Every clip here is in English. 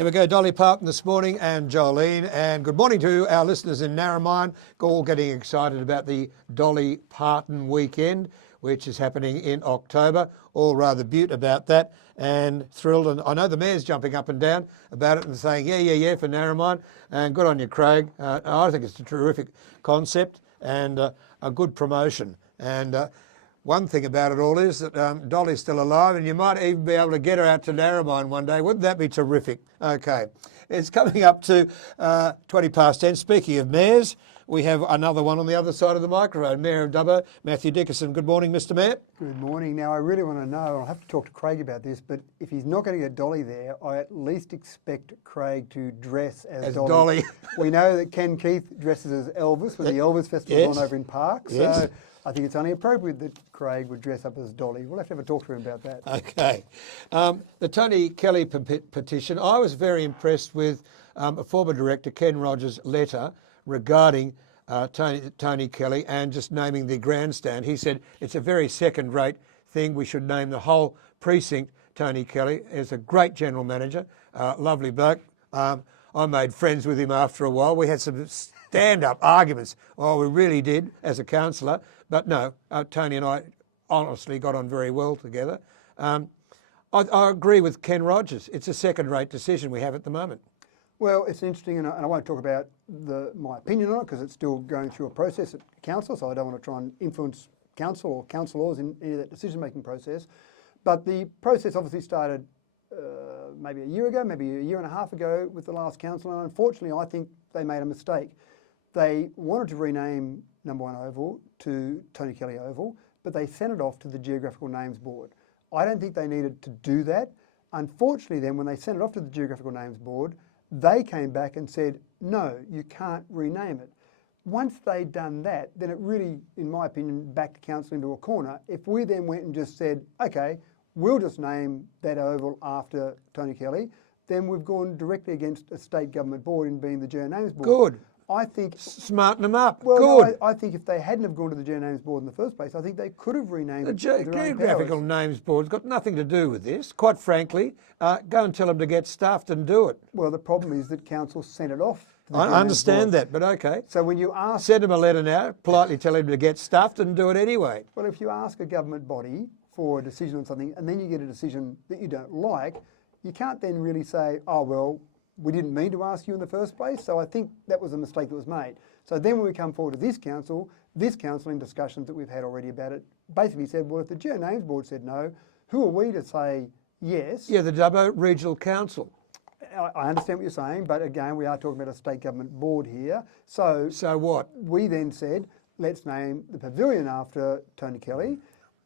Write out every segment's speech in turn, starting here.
Here we go, Dolly Parton this morning and Jolene, and good morning to our listeners in Narromine, all getting excited about the Dolly Parton weekend, which is happening in October. All rather beaut about that and thrilled, and I know the mayor's jumping up and down about it and saying yeah for Narromine, and good on you, Craig. I think it's a terrific concept and a good promotion, and one thing about it all is that Dolly's still alive, and you might even be able to get her out to Narromine one day. Wouldn't that be terrific? Okay, it's coming up to 20 past 10. Speaking of mayors, we have another one on the other side of the microphone. Mayor of Dubbo, Matthew Dickerson. Good morning, Mr. Mayor. Good morning. Now, I really want to know, I'll have to talk to Craig about this, but if he's not going to get Dolly there, I at least expect Craig to dress as Dolly. We know that Ken Keith dresses as Elvis when the Elvis Festival's on over in Park. Yes. So I think it's only appropriate that Craig would dress up as Dolly. We'll have to have a talk to him about that. Okay. The Tony Kelly petition, I was very impressed with a former director, Ken Rogers' letter regarding Tony Kelly and just naming the grandstand. He said it's a very second-rate thing. We should name the whole precinct Tony Kelly. He's a great general manager, lovely bloke. I made friends with him after a while. We had some stand-up arguments. Oh, we really did as a councillor. But no, Tony and I honestly got on very well together. I agree with Ken Rogers. It's a second-rate decision we have at the moment. Well, it's interesting, and I won't talk about my opinion on it because it's still going through a process at council, so I don't want to try and influence council or councillors in any of that decision-making process. But the process obviously started maybe a year ago, maybe a year and a half ago with the last council, and unfortunately I think they made a mistake. They wanted to rename Number 1 Oval to Tony Kelly Oval, but they sent it off to the Geographical Names Board. I don't think they needed to do that. Unfortunately then, when they sent it off to the Geographical Names Board, they came back and said, no, you can't rename it. Once they'd done that, then it really, in my opinion, backed council into a corner. If we then went and just said, okay, we'll just name that oval after Tony Kelly, then we've gone directly against a state government board in being the Geo Names Board. Good. I think smarten them up. Well, good. No, I think if they hadn't have gone to the Geo Names Board in the first place, I think they could have renamed the Geographical Names Board's got nothing to do with this. Quite frankly, go and tell them to get stuffed and do it. Well, the problem is that council sent it off. I understand that, but okay. So when you ask... Send them a letter now, politely tell him to get stuffed and do it anyway. Well, if you ask a government body for a decision on something and then you get a decision that you don't like, you can't then really say, oh, well, we didn't mean to ask you in the first place. So I think that was a mistake that was made. So then when we come forward to this council in discussions that we've had already about it, basically said, well, if the Geo Names Board said no, who are we to say yes? Yeah, the Dubbo Regional Council. I understand what you're saying, but again, we are talking about a state government board here. So what? We then said, let's name the pavilion after Tony Kelly.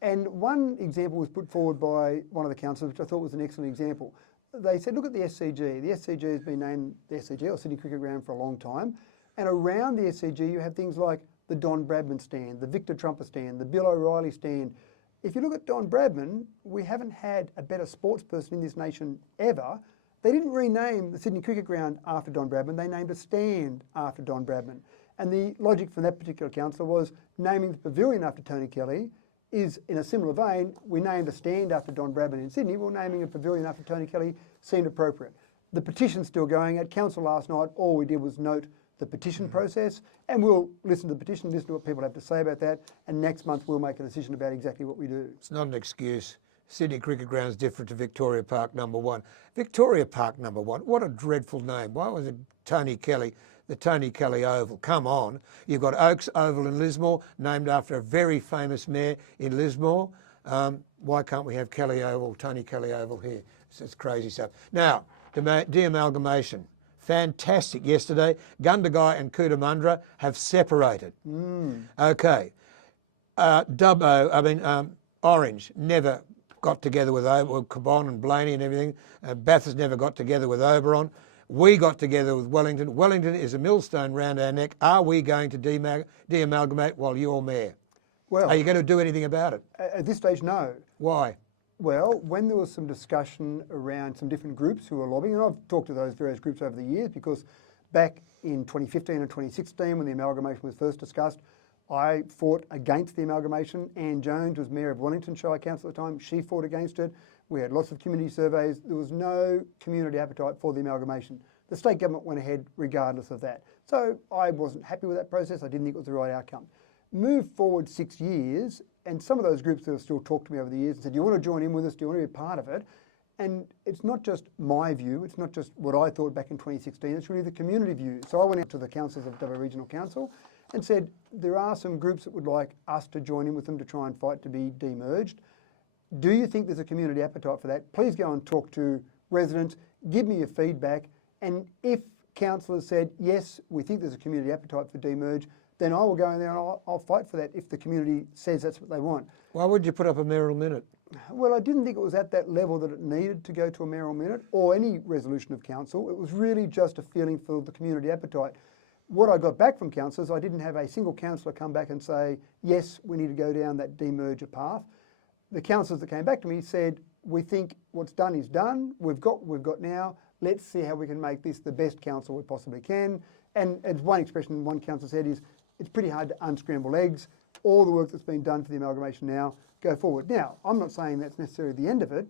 And one example was put forward by one of the councillors, which I thought was an excellent example. They said, look at the SCG. The SCG has been named the SCG, or Sydney Cricket Ground, for a long time. And around the SCG, you have things like the Don Bradman stand, the Victor Trumper stand, the Bill O'Reilly stand. If you look at Don Bradman, we haven't had a better sports person in this nation ever. They didn't rename the Sydney Cricket Ground after Don Bradman, they named a stand after Don Bradman. And the logic from that particular councillor was naming the pavilion after Tony Kelly is, in a similar vein, we named a stand after Don Bradman in Sydney, well, naming a pavilion after Tony Kelly seemed appropriate. The petition's still going. At council last night, all we did was note the petition process, and we'll listen to the petition, listen to what people have to say about that, and next month we'll make a decision about exactly what we do. It's not an excuse. Sydney Cricket Ground is different to Victoria Park Number 1. Victoria Park Number 1, what a dreadful name. Why was it Tony Kelly, the Tony Kelly Oval? Come on. You've got Oaks Oval in Lismore, named after a very famous mayor in Lismore. Why can't we have Kelly Oval, Tony Kelly Oval here? It's crazy stuff. Now, de-amalgamation. Fantastic yesterday. Gundagai and Cootamundra have separated. Okay. Orange never got together with Cabon and Blaney and everything. Bathurst never got together with Oberon. We got together with Wellington. Wellington is a millstone round our neck. Are we going to de-amalgamate while you're mayor? Well, are you going to do anything about it? At this stage, no. Why? Well, when there was some discussion around some different groups who were lobbying, and I've talked to those various groups over the years because back in 2015 and 2016 when the amalgamation was first discussed, I fought against the amalgamation. Anne Jones was Mayor of Wellington Shire Council at the time. She fought against it. We had lots of community surveys. There was no community appetite for the amalgamation. The state government went ahead regardless of that. So I wasn't happy with that process. I didn't think it was the right outcome. Move forward 6 years, and some of those groups that have still talked to me over the years and said, do you want to join in with us? Do you want to be a part of it? And it's not just my view, it's not just what I thought back in 2016, it's really the community view. So I went out to the councils of WA Regional Council and said, there are some groups that would like us to join in with them to try and fight to be demerged. Do you think there's a community appetite for that? Please go and talk to residents, give me your feedback, and if councillors said, yes, we think there's a community appetite for demerge, then I will go in there and I'll fight for that if the community says that's what they want. Why would you put up a mayoral minute? Well, I didn't think it was at that level that it needed to go to a mayoral minute or any resolution of council. It was really just a feeling for the community appetite. What I got back from councillors, I didn't have a single councillor come back and say, yes, we need to go down that demerger path. The councillors that came back to me said, we think what's done is done. We've got now. Let's see how we can make this the best council we possibly can. And as one expression one councillor said is, it's pretty hard to unscramble eggs. All the work that's been done for the amalgamation now, go forward. Now, I'm not saying that's necessarily the end of it.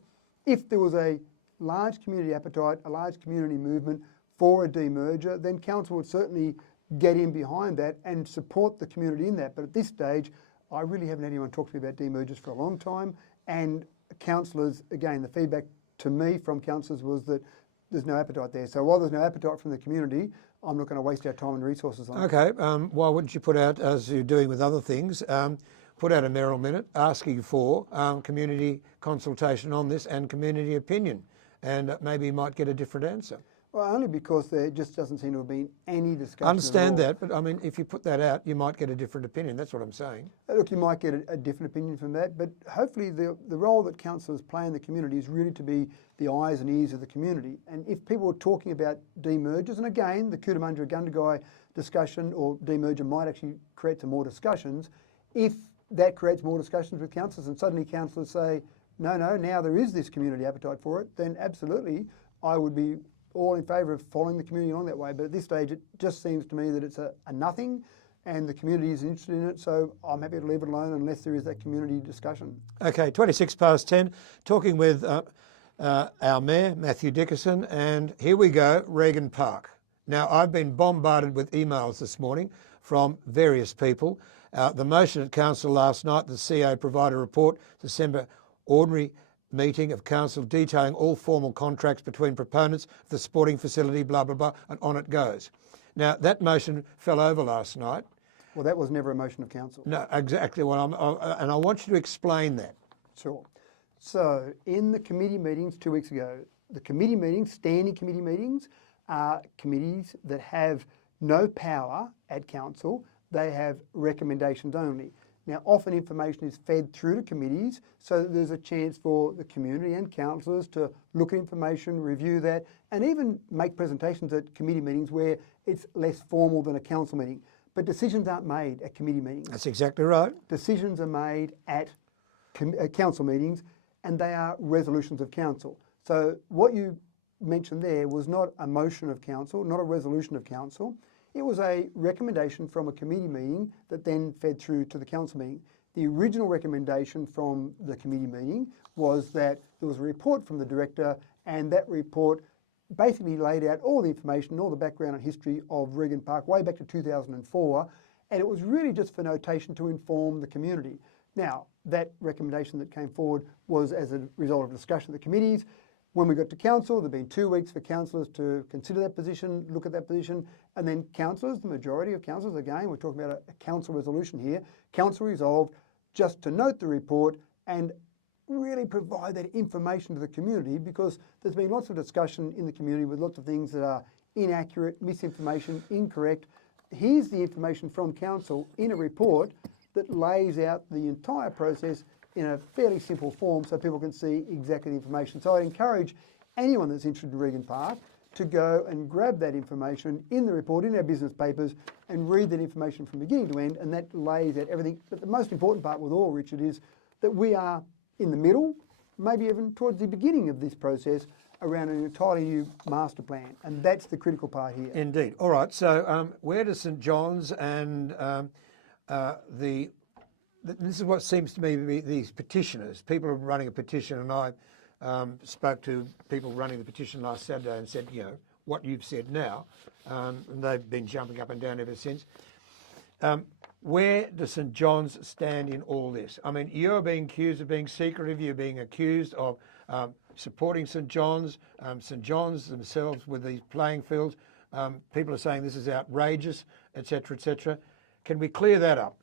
If there was a large community appetite, a large community movement for a demerger, then council would certainly get in behind that and support the community in that. But at this stage, I really haven't had anyone talk to me about demergers for a long time. And councillors, again, the feedback to me from councillors was that there's no appetite there. So while there's no appetite from the community, I'm not going to waste our time and resources on it. Okay, why wouldn't you put out, as you're doing with other things, put out a mayoral minute asking for community consultation on this and community opinion, and maybe you might get a different answer. Well, only because there just doesn't seem to have been any discussion. I understand that, but I mean, if you put that out, you might get a different opinion. That's what I'm saying. Look, you might get a different opinion from that, but hopefully the role that councillors play in the community is really to be the eyes and ears of the community. And if people are talking about demergers, and again, the Cootamundra Gundagai discussion or demerger might actually create some more discussions, if that creates more discussions with councillors and suddenly councillors say, no, now there is this community appetite for it, then absolutely I would be all in favour of following the community along that way. But at this stage, it just seems to me that it's a nothing and the community is interested in it, so I'm happy to leave it alone unless there is that community discussion. Okay, 10:26, talking with our Mayor, Matthew Dickerson, and here we go, Regan Park. Now, I've been bombarded with emails this morning from various people. The motion at Council last night, the CEO provided a report, December ordinary meeting of council detailing all formal contracts between proponents of the sporting facility, blah, blah, blah, and on it goes. Now, that motion fell over last night. Well, that was never a motion of council. No, exactly what and I want you to explain that. Sure. So, in the committee meetings 2 weeks ago, the committee meetings, standing committee meetings, are committees that have no power at council. They have recommendations only. Now, often information is fed through to committees so that there's a chance for the community and councillors to look at information, review that, and even make presentations at committee meetings where it's less formal than a council meeting. But decisions aren't made at committee meetings. That's exactly right. Decisions are made at council meetings, and they are resolutions of council. So what you mentioned there was not a motion of council, not a resolution of council. It was a recommendation from a committee meeting that then fed through to the council meeting. The original recommendation from the committee meeting was that there was a report from the director, and that report basically laid out all the information, all the background and history of Regan Park way back to 2004, and it was really just for notation to inform the community. Now, that recommendation that came forward was as a result of discussion at the committees. When we got to council, there have been 2 weeks for councillors to consider that position, look at that position, and then councillors, the majority of councillors, again, we're talking about a council resolution here, council resolved just to note the report and really provide that information to the community, because there's been lots of discussion in the community with lots of things that are inaccurate, misinformation, incorrect. Here's the information from council in a report that lays out the entire process in a fairly simple form so people can see exactly the information. So I'd encourage anyone that's interested in Regan Park to go and grab that information in the report, in our business papers, and read that information from beginning to end, and that lays out everything. But the most important part with all, Richard, is that we are in the middle, maybe even towards the beginning of this process, around an entirely new master plan, and that's the critical part here. Indeed. All right, so where does St John's and this is what seems to me to be these petitioners. People are running a petition, and I spoke to people running the petition last Saturday and said, what you've said now, and they've been jumping up and down ever since. Where does St John's stand in all this? I mean, you're being accused of being secretive, you're being accused of supporting St John's themselves with these playing fields. People are saying this is outrageous, etc., etc. Can we clear that up?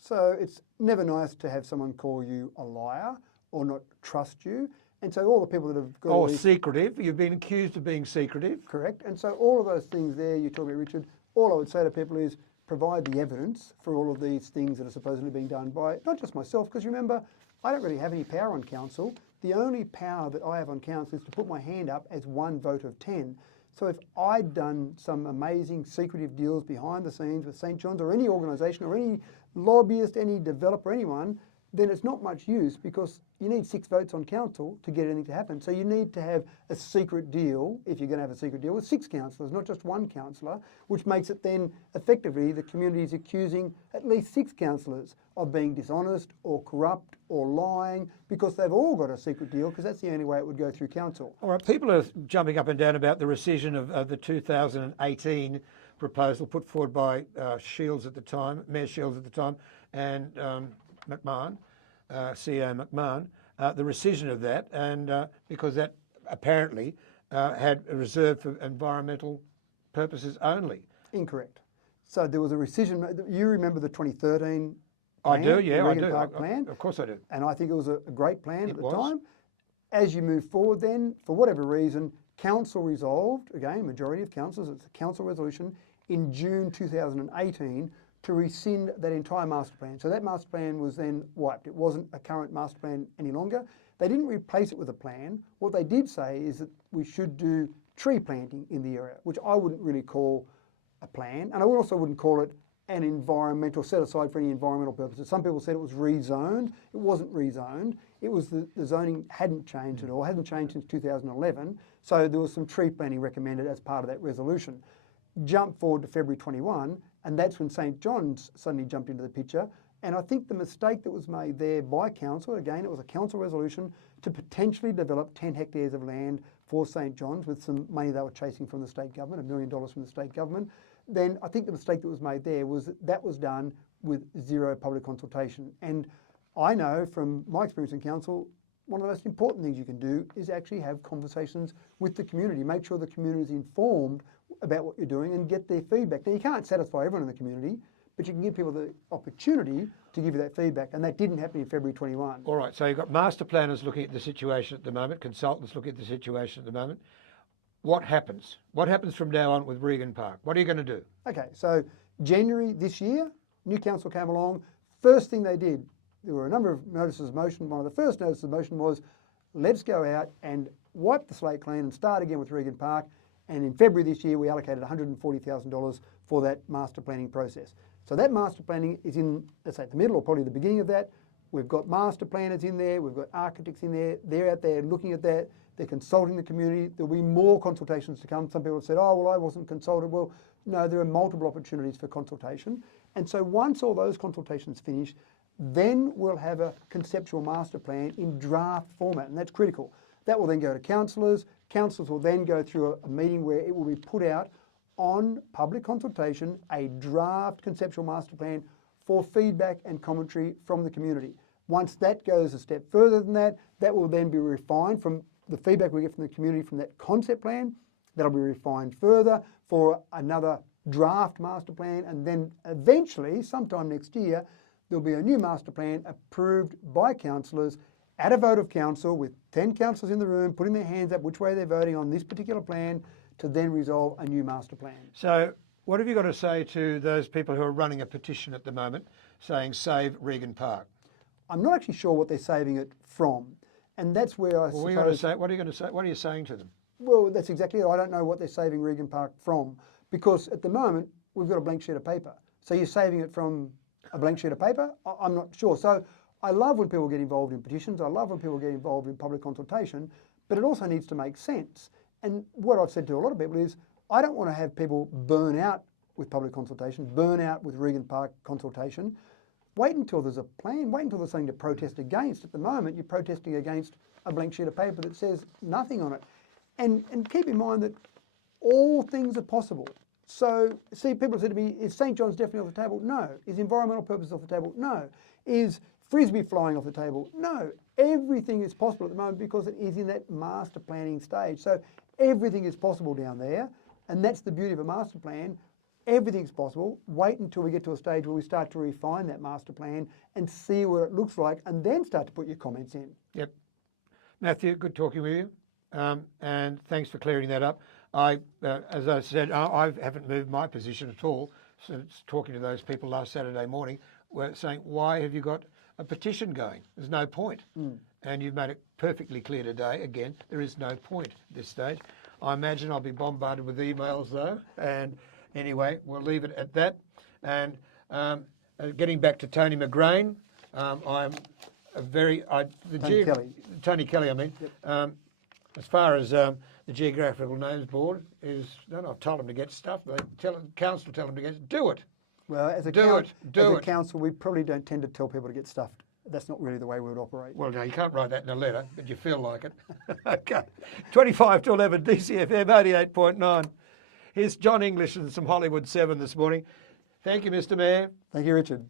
So it's never nice to have someone call you a liar or not trust you. And so all the people that have got... Or secretive. You've been accused of being secretive. Correct. And so all of those things there you talk about, Richard, all I would say to people is provide the evidence for all of these things that are supposedly being done by not just myself, because remember, I don't really have any power on council. The only power that I have on council is to put my hand up as one vote of 10. So if I'd done some amazing secretive deals behind the scenes with St John's or any organisation or any lobbyist, any developer, anyone, then it's not much use because you need 6 votes on council to get anything to happen. So you need to have a secret deal, if you're going to have a secret deal, with 6 councillors, not just 1 councillor, which makes it then effectively the community is accusing at least 6 councillors of being dishonest or corrupt or lying because they've all got a secret deal because that's the only way it would go through council. All right, people are jumping up and down about the rescission of the 2018 proposal put forward by Shields at the time, Mayor Shields at the time, and McMahon, CEO McMahon, the rescission of that, and because that apparently had a reserved for environmental purposes only. Incorrect. So there was a rescission. You remember the 2013 plan, I do, yeah, the I Regan do. Park plan? Of course I do. And I think it was a great plan at the was. time. As you move forward then, for whatever reason, council resolved, again, majority of councillors, it's a council resolution, in June 2018 to rescind that entire master plan. So that master plan was then wiped. It wasn't a current master plan any longer. They didn't replace it with a plan. What they did say is that we should do tree planting in the area, which I wouldn't really call a plan. And I also wouldn't call it an environmental, set aside for any environmental purposes. Some people said it was rezoned. It wasn't rezoned. It was the zoning hadn't changed at all, hasn't changed since 2011. So there was some tree planting recommended as part of that resolution. Jump forward to February 21, and that's when St John's suddenly jumped into the picture. And I think the mistake that was made there by council, again, it was a council resolution to potentially develop 10 hectares of land for St John's with some money they were chasing from the state government, $1 million from the state government. Then I think the mistake that was made there was that was done with zero public consultation. And I know from my experience in council, one of the most important things you can do is actually have conversations with the community. Make sure the community is informed about what you're doing and get their feedback. Now, you can't satisfy everyone in the community, but you can give people the opportunity to give you that feedback, and that didn't happen in February 21. All right, so you've got master planners looking at the situation at the moment, consultants looking at the situation at the moment. What happens? What happens from now on with Regan Park? What are you going to do? Okay, so January this year, new council came along. First thing they did, there were a number of notices of motion. One of the first notices of motion was, let's go out and wipe the slate clean and start again with Regan Park. And in February this year, we allocated $140,000 for that master planning process. So that master planning is in, let's say, the middle or probably the beginning of that. We've got master planners in there. We've got architects in there. They're out there looking at that. They're consulting the community. There'll be more consultations to come. Some people have said, oh, well, I wasn't consulted. Well, no, there are multiple opportunities for consultation. And so once all those consultations finish, then we'll have a conceptual master plan in draft format, and that's critical. That will then go to councillors. Councillors will then go through a meeting where it will be put out on public consultation, a draft conceptual master plan for feedback and commentary from the community. Once that goes a step further than that, that will then be refined from the feedback we get from the community from that concept plan. That'll be refined further for another draft master plan, and then eventually, sometime next year, there'll be a new master plan approved by councillors at a vote of council with 10 councillors in the room putting their hands up which way they're voting on this particular plan to then resolve a new master plan. So what have you got to say to those people who are running a petition at the moment saying save Regan Park? I'm not actually sure what they're saving it from. And that's where I suppose... What are you going to say? What are you going to say? What are you saying to them? Well, that's exactly it. I don't know what they're saving Regan Park from, because at the moment we've got a blank sheet of paper. So you're saving it from a blank sheet of paper? I'm not sure. So I love when people get involved in petitions. I love when people get involved in public consultation, but it also needs to make sense. And what I've said to a lot of people is, I don't want to have people burn out with public consultation, burn out with Regan Park consultation. Wait until there's a plan. Wait until there's something to protest against. At the moment, you're protesting against a blank sheet of paper that says nothing on it. And keep in mind that all things are possible. So, see, people have said to me, is St John's definitely off the table? No. Is environmental purposes off the table? No. Is frisbee flying off the table? No. Everything is possible at the moment because it is in that master planning stage. So everything is possible down there, and that's the beauty of a master plan. Everything's possible. Wait until we get to a stage where we start to refine that master plan and see what it looks like, and then start to put your comments in. Yep. Matthew, good talking with you, and thanks for clearing that up. As I said, I haven't moved my position at all since talking to those people last Saturday morning. Were saying, why have you got a petition going? There's no point. And you've made it perfectly clear today. Again, there is no point at this stage. I imagine I'll be bombarded with emails though. And anyway, we'll leave it at that. And getting back to Tony McGrain, I'm Tony Kelly. I mean, Yep. as far as the Geographical Names Board is, I've told them to get stuff. Council tell them to do it. Well, as a council, we probably don't tend to tell people to get stuffed. That's not really the way we would operate. Well, no, you can't write that in a letter, but you feel like it. Okay. 25 to 11, DCFM 88.9. Here's John English and some Hollywood 7 this morning. Thank you, Mr. Mayor. Thank you, Richard.